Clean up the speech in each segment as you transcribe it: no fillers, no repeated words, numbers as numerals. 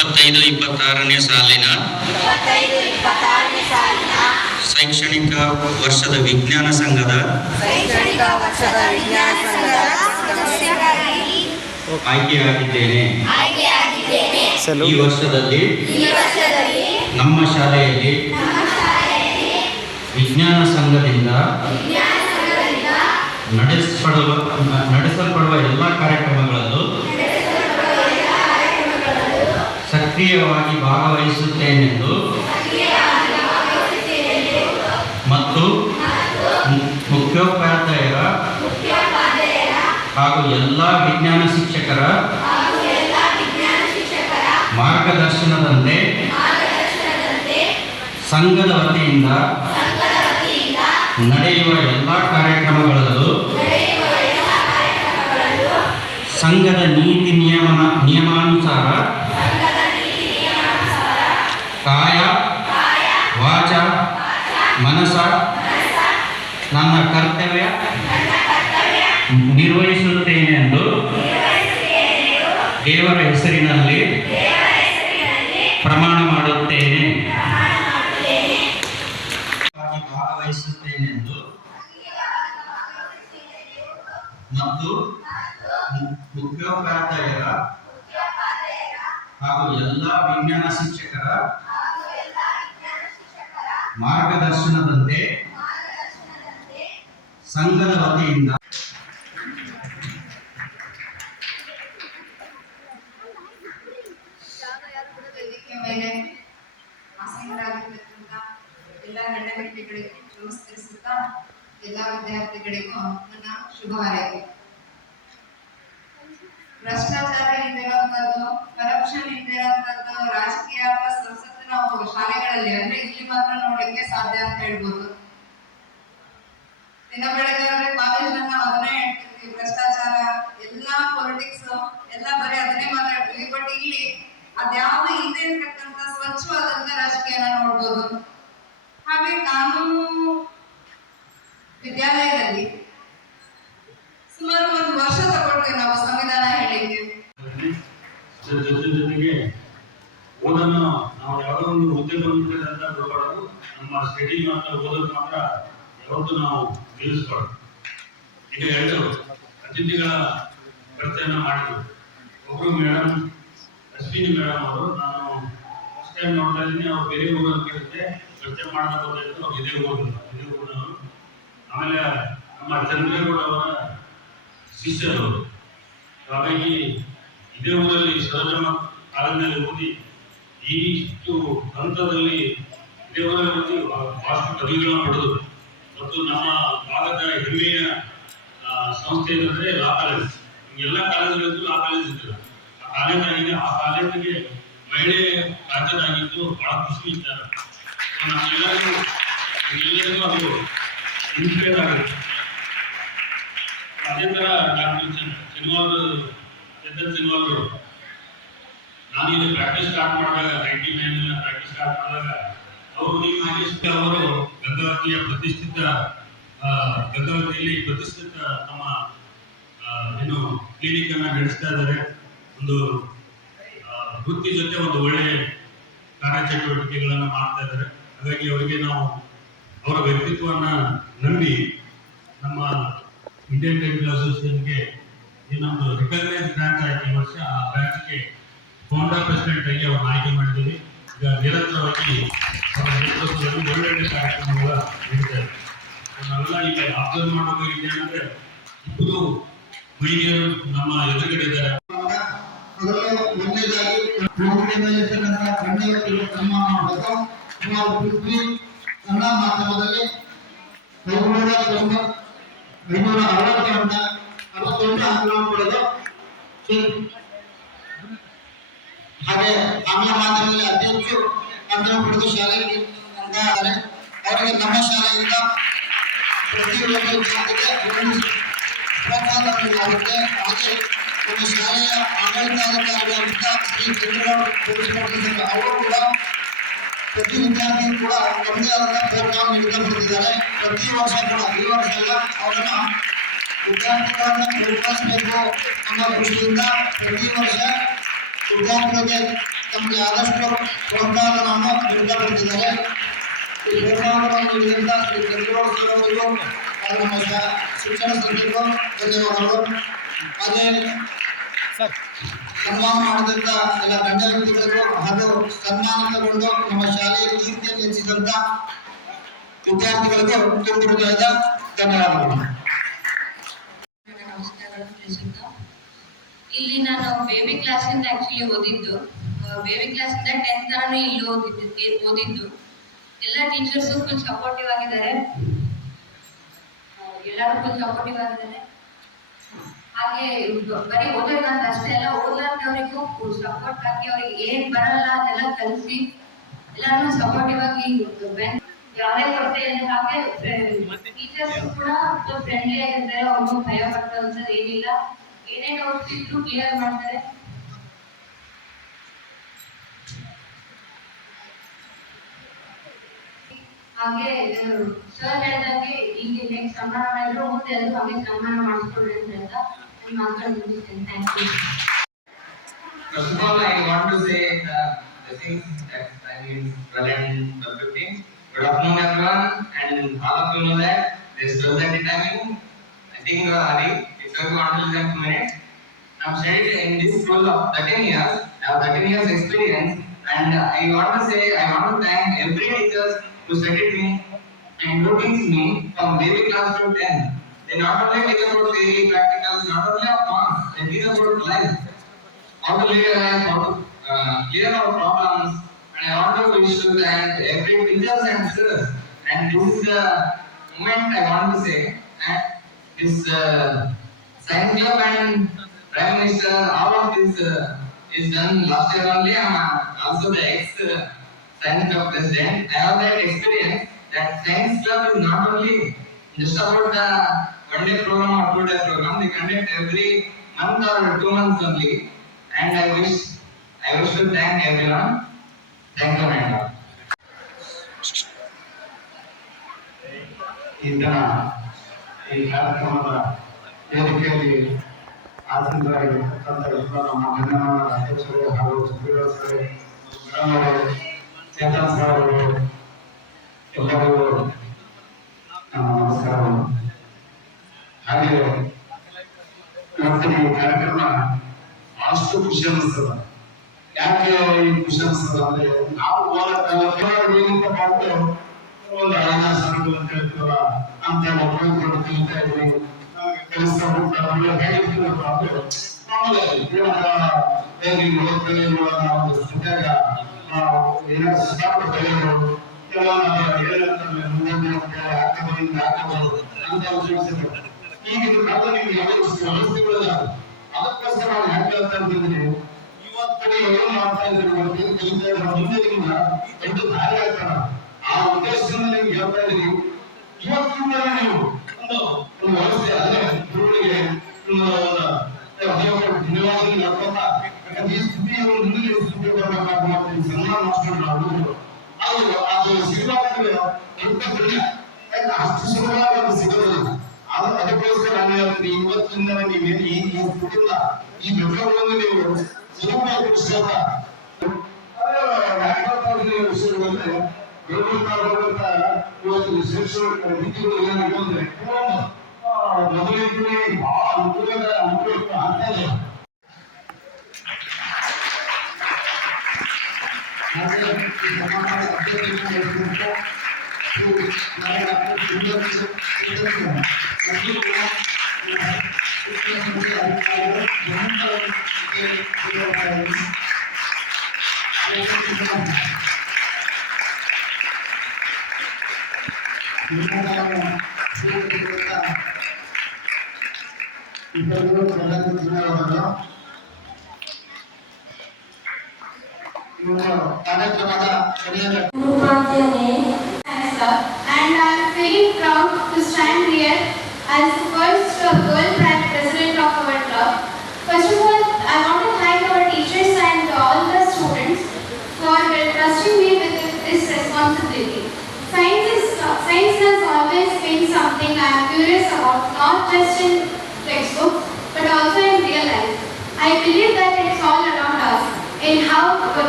2025-26ನೇ ಸಾಲಿನ ಶೈಕ್ಷಣಿಕ ವರ್ಷದ ವಿಜ್ಞಾನ ಸಂಘದ ಆಯ್ಕೆಯಾಗಿದ್ದೇನೆ. ಈ ವರ್ಷದಲ್ಲಿ ನಮ್ಮ ಶಾಲೆಯಲ್ಲಿ ವಿಜ್ಞಾನ ಸಂಘದಿಂದ ನಡೆಸಲ್ಪಡುವ ಎಲ್ಲ ಕಾರ್ಯಕ್ರಮಗಳಲ್ಲೂ ಸಕ್ರಿಯವಾಗಿ ಭಾಗವಹಿಸುತ್ತೇನೆಂದು ಮತ್ತು ಮುಖ್ಯೋಪಾಧ್ಯಾಯರ ಹಾಗೂ ಎಲ್ಲ ವಿಜ್ಞಾನ ಶಿಕ್ಷಕರ ಮಾರ್ಗದರ್ಶನದಂತೆ ಸಂಘದ ವತಿಯಿಂದ ನಡೆಯುವ ಎಲ್ಲ ಕಾರ್ಯಕ್ರಮಗಳಲ್ಲೂ ಸಂಘದ ನೀತಿ ನಿಯಮಾನುಸಾರ ಕಾಯ ವಾಚ ಮನಸ ನನ್ನ ಕರ್ತವ್ಯ ನಿರ್ವಹಿಸುತ್ತೇನೆ ಎಂದು ದೇವರ ಹೆಸರಿನಲ್ಲಿ ಪ್ರಮಾಣ ಮಾಡುತ್ತೇನೆ. ಭಾಗವಹಿಸುತ್ತೇನೆಂದು ಮತ್ತು ಮುಖ್ಯೋಪಾಧ್ಯಾಯರ ಹಾಗೂ ಎಲ್ಲ ವಿಜ್ಞಾನ ಶಿಕ್ಷಕರ ಮಾರ್ಗದರ್ಶನದಂತೆ ಸಂಘದ ವತಿಯಿಂದ ಎಲ್ಲ ಗಣ್ಯವ್ಯಕ್ತಿಗಳಿಗೂ ನಮಸ್ಕರಿಸುತ್ತಾ ಎಲ್ಲ ವಿದ್ಯಾರ್ಥಿಗಳಿಗೂ ನನ್ನ ಶುಭ ಹಾರೈಕೆ. ಭ್ರಷ್ಟಾಚಾರ ಇದ್ದಿರುವಂತದ್ದು, ಕರಪ್ಷನ್ ಇದ್ದಿರುವಂತದ್ದು, ರಾಜಕೀಯ ಸಂಸತ್ತು ನಾವು ಶಾಲೆಗಳಲ್ಲಿ ಅಂದ್ರೆ ಇಲ್ಲಿ ಮಾತ್ರ ನೋಡ್ಲಿಕ್ಕೆ ಸಾಧ್ಯ ಅಂತ ಹೇಳ್ಬೋದು. ದಿನ ಬೆಳಗಾದ್ರೆ ಕಾಲೇಜ್ ನಾವು ಅದನ್ನೇ ಹೇಳ್ತಿದ್ವಿ, ಭ್ರಷ್ಟಾಚಾರ ಎಲ್ಲಾ ಪೊಲಿಟಿಕ್ಸ್ ಎಲ್ಲ ಬರೀ ಅದನ್ನೇ ಮಾತಾಡ್ತೀವಿ. ಬಟ್ ಇಲ್ಲಿ ಅದ್ಯಾವುದು ಇಲ್ಲದೆ ಇರ್ತಕ್ಕಂಥ ಸ್ವಚ್ಛವಾದಂತ ರಾಜಕೀಯನ ನೋಡ್ಬೋದು. ಹಾಗೆ ಕಾನೂನು ವಿದ್ಯಾಲಯದಲ್ಲಿ ಸುಮಾರು 1 ವರ್ಷ ತಗೊಳ್ತೇವೆ ನಾವು ಸಂವಿಧಾನ ಹೇಳಿಕೆ. ಜೊತೆಗೆ ಓದನ್ನು ನಾವು ಯಾವುದೋ ಒಂದು ಹುದ್ದೆ ಬಂದ್ಬಿಟ್ಟಿದೆ ಅಂತ ಬಿಡಬಾರ್ದು. ನಮ್ಮ ಸ್ಟಡಿ ಮಾತ್ರ ಓದೋದು ಮಾತ್ರ ಯಾವತ್ತೂ ನಾವು ನಿಲ್ಲಿಸಬಾರ್ದು. ಈಗ 2 ಅತಿಥಿಗಳ ಪರಿಚಯನ ಮಾಡಿದ್ರು. ಒಬ್ರು ಮೇಡಮ್ ಅಶ್ವಿನಿ ಮೇಡಮ್ ಅವರು, ನಾನು ಫಸ್ಟ್ ಟೈಮ್ ನೋಡ್ತಾ ಇದ್ದೀನಿ. ಅವ್ರು ಬೇರೆ ಊರಲ್ಲಿ ಕೇಳಿದ್ರೆ ಪರಿಚಯ ಮಾಡೋದು ಗೊತ್ತಾಯ್ತು. ಅವ್ರು ಇದೇ ಊರಿನವರು. ಆಮೇಲೆ ನಮ್ಮ ಚಂದ್ರೇಗೌಡ ಅವರ ಶಿಷ್ಯರು. ಹಾಗಾಗಿ ಇದೇ ಊರಲ್ಲಿ ಸರೋಜಮ್ಮ ಕಾಲೇಜಿನಲ್ಲಿ ಓದಿ ಇಷ್ಟು ಹಂತದಲ್ಲಿ ಇದೇ ಊರಲ್ಲಿ ಓದಿ ಭಾಷಣ ಪದವಿಗಳನ್ನು ಪಡೆದು ಮತ್ತು ನಮ್ಮ ಭಾಗದ ಹೆಮ್ಮೆಯ ಸಂಸ್ಥೆ ಏನಂದ್ರೆ ಲಾ ಕಾಲೇಜ್. ಎಲ್ಲ ಕಾಲೇಜುಗಳಿದ್ದು ಲಾ ಕಾಲೇಜ್ ಇದ್ದಿಲ್ಲ. ಆ ಕಾಲೇಜ್ ಆಗಿದೆ. ಆ ಕಾಲೇಜಿಗೆ ಮಹಿಳೆ ರಾಜ್ಯದಾಗಿದ್ದು ಬಹಳ ಖುಷಿ ಇದ್ದಾರೆ. ನಮ್ಗೆಲ್ಲರಿಗೂ ಅದು ಇನ್ಸ್ಪೈರ್ ಆಗುತ್ತೆ. ಅದೇ ತರ ಡಾಕ್ಟರ್ ಚಂದನ್ ಅವರು, ನಾನು ಇಲ್ಲಿ ಪ್ರಾಕ್ಟೀಸ್ ಸ್ಟಾರ್ಟ್ ಮಾಡಿದಾಗ 99 ಪ್ರಾಕ್ಟೀಸ್ ಸ್ಟಾರ್ಟ್ ಮಾಡಿದಾಗ ಅವರು ಗಂಗಾವತಿಯಲ್ಲಿ ಪ್ರತಿಷ್ಠಿತ ನಮ್ಮ ಏನು ಕ್ಲಿನಿಕ್ ಅನ್ನ ನಡೆಸ್ತಾ ಇದ್ದಾರೆ. ಒಂದು ವೃತ್ತಿ ಜೊತೆ ಒಂದು ಒಳ್ಳೆ ಕಾರ್ಯಚಟುವಟಿಕೆಗಳನ್ನು ಮಾಡ್ತಾ ಇದ್ದಾರೆ. ಹಾಗಾಗಿ ಅವರಿಗೆ ನಾವು ಅವರ ವ್ಯಕ್ತಿತ್ವವನ್ನು ನಂಬಿ ನಮ್ಮ ಇಂಡಿಯನ್ ಡೆಂಟಲ್ ಅಸೋಸಿಯೇಷನ್ಗೆ ಏನೊಂದು ರಿಕಗ್ನೈಸ್ ಗ್ರಾಂಟ್ ಆಯ್ತು ಈ ವರ್ಷ. ಆ ಬ್ರಾಂಚ್ಗೆ ಫೌಂಡರ್ ಪ್ರೆಸಿಡೆಂಟ್ ಆಗಿ ಅವ್ರನ್ನ ಆಯ್ಕೆ ಮಾಡಿದ್ದೀವಿ. ಈಗ ನಿರಂತರವಾಗಿ ಅವರ ನೇತೃತ್ವದಲ್ಲಿ ಒಳ್ಳೊಳ್ಳೆ ಕಾರ್ಯಕ್ರಮಗಳ ನಡೀತಾ ಇದೆ. ನಾವೆಲ್ಲ ಈಗ ಅಬ್ಸರ್ವ್ ಮಾಡಬೇಕಾಗಿದೆ ಅಂದರೆ ಇಬ್ಬರು ಮಹಿಳೆಯರು ನಮ್ಮ ಎದುರುಗಡೆ ಇದ್ದಾರೆ. ಕನ್ನಡ ಮಾಧ್ಯಮದಲ್ಲಿ 561 ಅಂಕಗಳನ್ನು ಪಡೆದು, ಹಾಗೆ ಆಂಗ್ಲ ಮಾಧ್ಯಮದಲ್ಲಿ ಅತಿ ಹೆಚ್ಚು ಅಂಕ ಪಡೆದು ಶಾಲೆಗೆ ಅಂತಾರೆ. ಅವರಿಗೆ ನಮ್ಮ ಶಾಲೆಯಿಂದ ಪ್ರತಿಯೊಂದು ವಿದ್ಯಾರ್ಥಿಗೆ ಪ್ರೋತ್ಸಾಹ ನೀಡಲಾಗುತ್ತೆ. ಹಾಗೆ ನಮ್ಮ ಶಾಲೆಯ ಆಡಳಿತಾಧಿಕಾರಿಗಳಂತ ಶ್ರೀ ಚಂದ್ರಗೌಡ ಅವರು ಕೂಡ ಪ್ರತಿ ವಿದ್ಯಾರ್ಥಿಯು ಕೂಡ ತಮ್ಮದೇ ಆದ ಪ್ರೋತ್ಸಾಹ ನೀಡುತ್ತಾ ಬರ್ತಿದ್ದಾರೆ. ಪ್ರತಿ ವರ್ಷ ಕೂಡ, ಈ ವರ್ಷ ಎಲ್ಲ ಅವರನ್ನ ವಿದ್ಯಾರ್ಥಿಗಳನ್ನು ಪ್ರೋತ್ಸಾಹಿಸಬೇಕು ಅನ್ನೋ ದೃಷ್ಟಿಯಿಂದ ಪ್ರತಿ ವರ್ಷ ವಿದ್ಯಾರ್ಥಿಗಳಿಗೆ ನಮಗೆ ಆದಷ್ಟು ಪ್ರೋತ್ಸಾಹವನ್ನು ನೀಡ್ತಾ ಬರ್ತಿದ್ದಾರೆ. ಈ ಪ್ರೋತ್ಸಾಹವನ್ನು ನೀಡಿದಂಥ ಶ್ರೀ ಗಂಗೇಗೌಡ ಸರ್ ಅವರಿಗೂ ಹಾಗೂ ನಮ್ಮ ಶಿಕ್ಷಣ ಸಂಸ್ಥೆಗೂ ಧನ್ಯವಾದಗಳು. ಹಾಗೆ ಸನ್ಮಾನ ಮಾಡಿದಂಥ ಎಲ್ಲ ಗಣ್ಯ ವ್ಯಕ್ತಿಗಳಿಗೂ ಹಾಗೂ ಸನ್ಮಾನಿತಗೊಂಡು ನಮ್ಮ ಶಾಲೆಯ ಕೀರ್ತಿಯನ್ನು ಹೆಚ್ಚಿಸಿದಂಥ ವಿದ್ಯಾರ್ಥಿಗಳಿಗೂ ತುಂಬ ಹೃದಯದ ಧನ್ಯವಾದಗಳು. ಇಲ್ಲಿ ನಾನು ಬೇಬಿ ಕ್ಲಾಸಿಂದ ಆಕ್ಚುಲಿ ಓದಿದ್ದು, ಬೇಬಿ ಕ್ಲಾಸಿಂದ 10th ತನಕ ಇಲ್ಲಿ ಓದಿದ್ದು. ಎಲ್ಲ ಟೀಚರ್ಸು ಫುಲ್ ಸಪೋರ್ಟಿವ್ ಆಗಿದ್ದಾರೆ, ಎಲ್ಲರೂ ಫುಲ್ ಸಪೋರ್ಟಿವ್ ಆಗಿದ್ದಾರೆ. ಹಾಗೆ ಬರೀ ಓದೋದಂತ ಅಷ್ಟೇ ಅಲ್ಲ, ಓದ್ಲಾರ್ದವರಿಗೂ ಸಪೋರ್ಟ್ ಹಾಕಿ ಅವ್ರಿಗೆ ಏನ್ ಬರಲ್ಲ ಅದೆಲ್ಲ ಕಲಿಸಿ ಎಲ್ಲರೂ ಸಪೋರ್ಟಿವ್ ಆಗಿ ಯಾವುದೇ ಕೊರತೆ ಇಲ್ಲ. ಹಾಗೆ ಟೀಚರ್ಸ್ ಕೂಡ ಫ್ರೆಂಡ್ಲಿ ಆಗಿರ್ತಾರೆ, ಅವ್ರಿಗೂ ಭಯ ಪಡ್ತಂಥದ್ದು ಏನಿಲ್ಲ. ಏನೇ ಡೌಟ್ಸ್ ಇದ್ರು ಕ್ಲಿಯರ್ ಮಾಡ್ತಾರೆ. ಹಾಗೆ ಸರ್ ಹೇಳಿದಂಗೆ ಈಗ ನೆಕ್ಸ್ಟ್ ಸನ್ಮಾನ ಮಾಡಿದ್ರು ಮುಂದೆ ಎಲ್ಲರೂ ಹಾಗೆ ಸನ್ಮಾನ ಮಾಡಿಸ್ಕೊಡ್ರಿ ಅಂತ ನನ್ನ ಮಾತುಗಳು ಮುಗಿಸ್ತೇನೆ. Thank you. First of all, I want to say the things that I mean, Pralan Dr. Good afternoon, everyone, and all of you know that this is 12:30 timing. I think Hari, it's going to until 10 minutes. I'm studied in this school of 13 years. I have 13 years experience, and I want to thank every teacher who studied me and who teach me from baby class to 10. They not only teach about theory, practicals, not only of marks, they teach about life, how to live a life, how to clear our problems. And I want to wish to thank every teachers and sirs. And this is the moment I want to say. And this science club and Prime Minister, all of this is done last year only. I am also the ex-science club president. I have that experience that science club is not only just about the one-day program or two-day program. They conduct every month or 2 months only. And I wish to thank everyone. Thank you, madam. ಈ ಕಾರ್ಯಕ್ರಮದ ವೇದಿಕೆಯಲ್ಲಿ ಆಸೀನರಾಗಿರ್ತಕ್ಕಂಥ ಎಲ್ಲ ನಮ್ಮ ಗಣ್ಯಮಾನ್ಯ ಅಧ್ಯಕ್ಷರು ಹಾಗೂ supreme Chetan sir ಅವರು ಎಲ್ಲರಿಗೂ ನಮಸ್ಕಾರಗಳು. ಹಾಗೆ ಇವತ್ತಿನ ಈ ಕಾರ್ಯಕ್ರಮ ಬಹಳಷ್ಟು ಖುಷಿ ಅನಿಸ್ತದ. ಯಾಕೆ ಈ ಖುಷಿ ಅನಿಸ್ತದ ಅಂದ್ರೆ ನಾವು ಏನಂತಪ್ಪ ಅಂದ್ರೆ ಒಂದು ಹಳೆಯ ಸರಗಳು ಅಂತ ಹೇಳ್ತೀವಲ್ಲ ಅಂತ ಒಬ್ಬರು ಕಲಿತಾ ಇದ್ವಿ, ಕೆಲಸ ಹೇಗಿರ್ತೀವಪ್ಪ ಅಂದ್ರೆ ಆಮೇಲೆ ಒಂದು ಸ್ಥಿತಿಯಾಗ ಏನಾದ್ರು ಸುಧಾರಣೆ ಬೆಳೆಯೋದು ಈಗ ಇದು ಕಾಲದಲ್ಲಿ ನಿಮ್ಗೆ ಯಾವುದೇ ವ್ಯವಸ್ಥೆಗಳಿಲ್ಲ. ಅದಕ್ಕೋಸ್ಕರ ನಾವು ಹೆಂಗೆ ಹೇಳ್ತಾ ಇದ್ದೀವಿ, ಇವತ್ತು ಏನು ಮಾಡ್ತಾ ಇದ್ದೀವಿ ಮುಂದೆ ನಿಮ್ಗೆ ದೊಡ್ಡ ದಾರಿ ಆಗ್ತಾರ. ಆ ಉದ್ದೇಶದಿಂದ ನಿಮ್ಗೆ ಹೇಳ್ತಾ ಇದೀವಿ. ಇವತ್ತಿಂದ ನೀವು ಒಂದು ವ್ಯವಸ್ಥೆ ಅದೇ ಗುರುಗಳಿಗೆ ಧನ್ಯವಾದ ನಡ್ಕೊಂತ ಈ ಸ್ಥಿತಿ ಮುಂದೆ ಸ್ಥಿತಿ ಬರಬೇಕಾದ ಸನ್ಮಾನ ಮಾಡ್ಕೊಂಡು ಅದು ಸಿಗಬೇಕಾದ್ರೆ ದೊಡ್ಡ ಪುಣ್ಯ. ಅಷ್ಟು ಸುಲಭವಾಗಿ ಅದು ಸಿಗೋದಿಲ್ಲ. ಅದಕ್ಕೋಸ್ಕರ ನಾನು ಹೇಳ್ತೀನಿ, ಇವತ್ತಿಂದ ನೀವೇನು ಈ ಸ್ಥಿತಿಯಿಂದ ಈ ಬೆಟ್ಟಗಳನ್ನು ನೀವು ಸುಲಭವಾಗಿ ವಿಷಯದ ವಿಷಯಗಳಂದ್ರೆ ಇವತ್ತು ಶೈಕ್ಷಣಿಕ ರೀತಿಗಳು ಏನಾಗಿದೆ ಅಂದ್ರೆ ಮೊದಲಿಗೆ ಬಹಳ ಅನುಕೂಲ ಆಗ್ತಾ ಇದೆ. ಕಾರ್ಯಕ್ರಮದ and I am feeling proud to stand here as the first girl president of our club. First of all, I want to thank our teachers and all the students for trusting me with this responsibility. Science has always been something I am curious about, not just in textbooks but also in real life. I believe that it's all around us. in how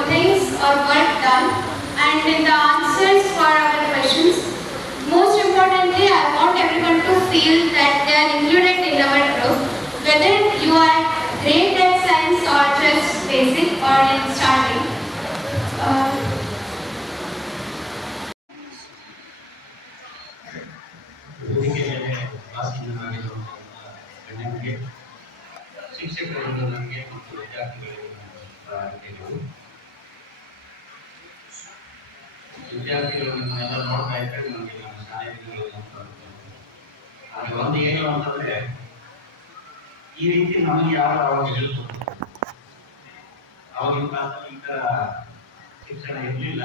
things are work done and in the answers for our questions. Most importantly, I want everyone to feel that they are included in our group, whether you are great at science or just basic or in starting. ವೇದಿಕೆಯ ಮೇಲೆ ಭಾಷಣವಾಗಿರುವಂತಹ ಗಣ್ಯರಿಗೆ, ಶಿಕ್ಷಕರಿಂದ ನನಗೆ ಮತ್ತು ವಿದ್ಯಾರ್ಥಿಗಳಿಗೆ ಪ್ರಾರಂಭಿಗಳು. ವಿದ್ಯಾರ್ಥಿಗಳು ನಮ್ಮನ್ನೆಲ್ಲ ನೋಡ್ತಾ ಇದ್ದರೆ ನಮಗೆ ನಮ್ಮ ಶಾಲೆ ದಿನಗಳು ಆದರೆ ಒಂದು ಏನು ಅಂತಂದ್ರೆ, ಈ ರೀತಿ ನಮಗೆ ಯಾರು ಅವಾಗ ಹೇಳ್ತಾರೆ, ಅವಾಗಿನ ಕ್ಲಾಸಲ್ಲಿ ಈ ತರ ಶಿಕ್ಷಣ ಇರಲಿಲ್ಲ.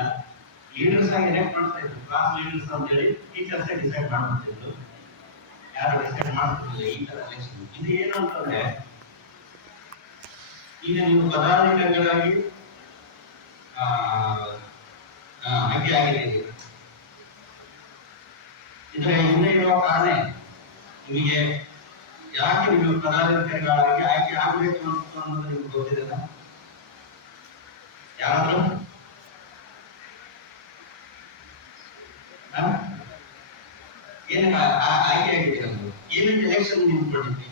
ಲೀಡರ್ಸ್ ಆಗಿ ಎಲೆಕ್ಟ್ ಮಾಡ್ತಾ ಇದ್ರು, ಕ್ಲಾಸ್ ಲೀಡರ್ಸ್ ಅಂತ ಹೇಳಿ ಟೀಚರ್ಸ್ ಡಿಸೈಡ್ ಮಾಡ್ತಿದ್ರು, ಯಾರು ಡಿಸೈಡ್ ಮಾಡ್ತಿರ್ಲಿಲ್ಲ ಈ ತರ ಎಲೆಕ್ಷನ್. ಇದು ಏನು ಅಂತಂದ್ರೆ, ಈಗ ನೀವು ಪದಾಧಿಕಾರಿಗಳಾಗಿ ಆಯ್ಕೆ ಆಗಿದ್ದೀರಿ. ಇದರ ಹಿಂದೆ ಇರುವ ಕಾರಣ ನಿಮಗೆ ಯಾಕೆ ನೀವು ಪದಾಧಿಕಾರಿಗಳಾಗಿ ಆಯ್ಕೆ ಆಗಬೇಕು ಅನ್ನೋದು ನಿಮ್ಗೆ ಗೊತ್ತಿದೆ. ಯಾರಾದ್ರೂ ಏನಕ್ಕೆ ಆಯ್ಕೆ ಆಗಿದ್ದೀರ? ಏನಕ್ಕೆ ಎಲೆಕ್ಷನ್ ನಿಂತ್ಕೊಂಡಿದ್ವಿ?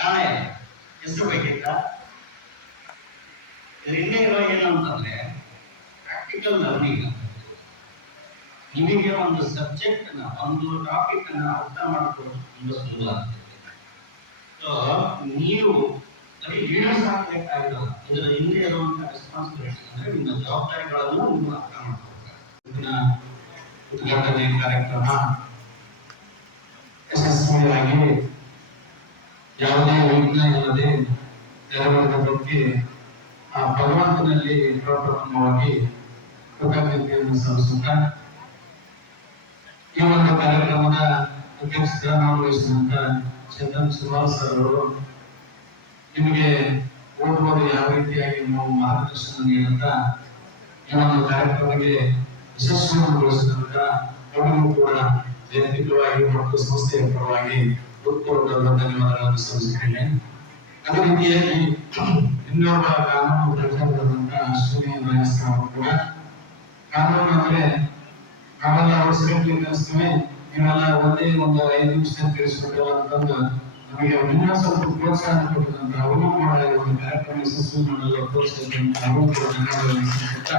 ಕಾರಣ ಹೆಸರು ಬೇಕಿತ್ತ? ಇದ್ರ ಹಿಂದೆ ಇರೋ ಏನು ಅಂತಂದ್ರೆ, ಪ್ರಾಕ್ಟಿಕಲ್ ಲರ್ನಿಂಗ್. ನಿಮಗೆ ಒಂದು ಸಬ್ಜೆಕ್ಟ್ ಒಂದು ಟಾಪಿಕ್ ಅನ್ನ ಅರ್ಥ ಮಾಡ್ಕೊಳ್ಳೋದು ತುಂಬಾ ಸುಲಭ ಆಗ್ತದೆ. ಸೊ ನೀವು ಬರೀ ಲೀಡರ್ಸ್ ಆಗಬೇಕಾಗಿಲ್ಲ, ಇದರ ಹಿಂದೆ ಇರುವಂತಹ ರೆಸ್ಪಾನ್ಸಿಬಿಲಿಟಿ ಅಂದ್ರೆ ನಿಮ್ಮ ಜವಾಬ್ದಾರಿಗಳನ್ನು ನೀವು ಅರ್ಥ ಮಾಡ್ಕೊಳ್ಬೇಕು. ಉದ್ಘಾಟನೆ ಕಾರ್ಯಕ್ರಮ ಯಶಸ್ವಿಯಾಗಿ ಯಾವುದೇ ವಿಘ್ನ ಇಲ್ಲದೆ ನೆರವೇರಿದ ಬಗ್ಗೆ ಆ ಭಗವಂತನಲ್ಲಿ ಪ್ರಪ್ರಥಮವಾಗಿ ಕೃತಜ್ಞತೆಯನ್ನು ಸಲ್ಲಿಸುತ್ತಾ, ಈ ಒಂದು ಕಾರ್ಯಕ್ರಮದ ಅಧ್ಯಕ್ಷತೆಯನ್ನು ವಹಿಸಿದಂತ ಚಂದನ್ ಸುಭಾಷ್ ಸರ್ ಅವರು ನಿಮಗೆ ಓದುವುದು ಯಾವ ರೀತಿಯಾಗಿ ನಾವು ಮಾರ್ಗದರ್ಶನ ನೀಡುತ್ತಾ ಈ ಒಂದು ಕಾರ್ಯಕ್ರಮಕ್ಕೆ ಯಶಸ್ವಿಗೊಳಿಸಿದಂತ ಅವರಿಗೂ ಕೂಡ ವೈಯಕ್ತಿಕವಾಗಿ ಮತ್ತು ಸಂಸ್ಥೆಯ ಪರವಾಗಿ ಹೃತ್ಪೂರ್ವಕವಾದ ಧನ್ಯವಾದಗಳನ್ನು ಸಲ್ಲಿಸುತ್ತೇನೆ. ಅದೇ ರೀತಿಯಾಗಿ ಇನ್ನೊಬ್ಬ ಕಾನೂನು ತಜ್ಞರಾದಂತಹ ಅಶ್ವಿನಿ ನಾಯಕ್ ಅವರು ಕೂಡ, ಕಾನೂನು ಅಂದ್ರೆ ನಾವೆಲ್ಲ ಅವಸರಕ್ಕೆ ಕಲಿಸ್ತೇವೆ, ನೀವೆಲ್ಲ ಒಂದೇ ಒಂದು 5 ನಿಮಿಷ ತಿಳಿಸ್ಬಿಟ್ಟಲ್ಲ ಅಂತಂದು ನಮಗೆ ಇನ್ನೂ ಸ್ವಲ್ಪ ಪ್ರೋತ್ಸಾಹ ಕೊಟ್ಟಿದಂತ ಅವರು ಕೂಡ ಒಂದು ಕಾರ್ಯಕ್ರಮ ಯಶಸ್ವಿ ಮಾಡಲು ಪ್ರೋತ್ಸಾಹಿಸಿದಂತ ಅವರು ಕೂಡ ಧನ್ಯವಾದಗಳನ್ನು ಸಲ್ಲಿಸುತ್ತಾ